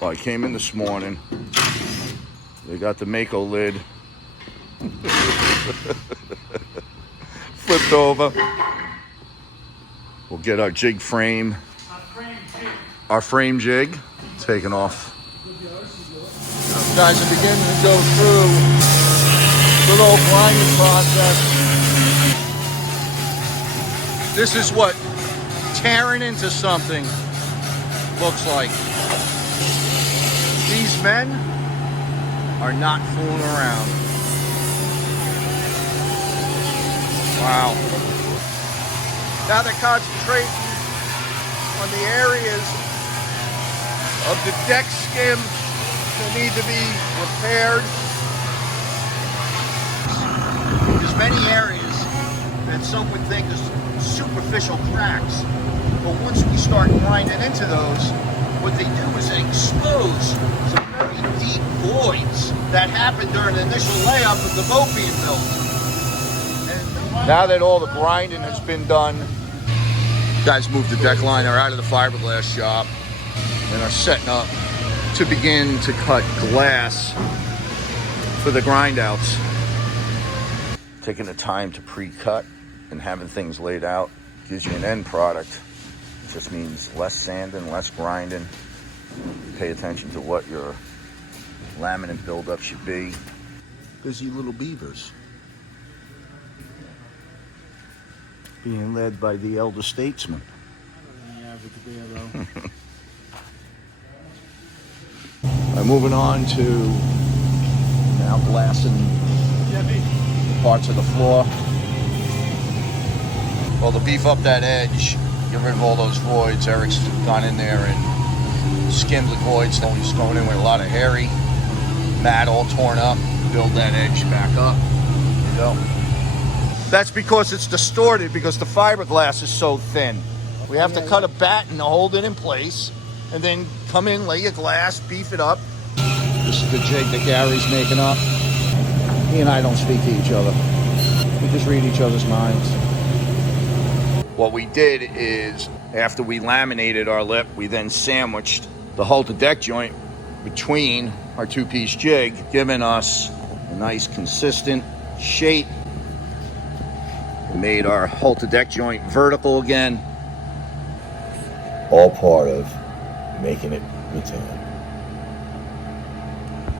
Well, I came in this morning. They got the Mako lid flipped over. We'll get our jig frame. Our frame jig taken off. Guys are beginning to go through the little grinding process. This is what tearing into something looks like. These men are not fooling around. Wow. Now they're concentrating on the areas of the deck skim that need to be repaired. There's many areas that some would think is superficial cracks, but once we start grinding into those, what they do is they expose some very deep voids that happened during the initial layup of the boat being built. And now that all the grinding has been done, guys moved the deck liner out of the fiberglass shop and are setting up to begin to cut glass for the grind outs. Taking the time to pre-cut and having things laid out gives you an end product. It just means less sanding, less grinding. Pay attention to what your laminate buildup should be. Busy little beavers. Being led by the elder statesman. Right, moving on to now glassing parts of the floor. Well, to beef up that edge, get rid of all those voids. Eric's gone in there and skimmed the voids. He's going in with a lot of hairy mat all torn up. Build that edge back up. There you go. That's because it's distorted because the fiberglass is so thin. We have to cut a batten to hold it in place and then come in, lay your glass, beef it up. This is the jig that Gary's making up. He and I don't speak to each other. We just read each other's minds. What we did is, after we laminated our lip, we then sandwiched the halter deck joint between our two-piece jig, giving us a nice consistent shape. We made our halter deck joint vertical again. All part of making it Metan.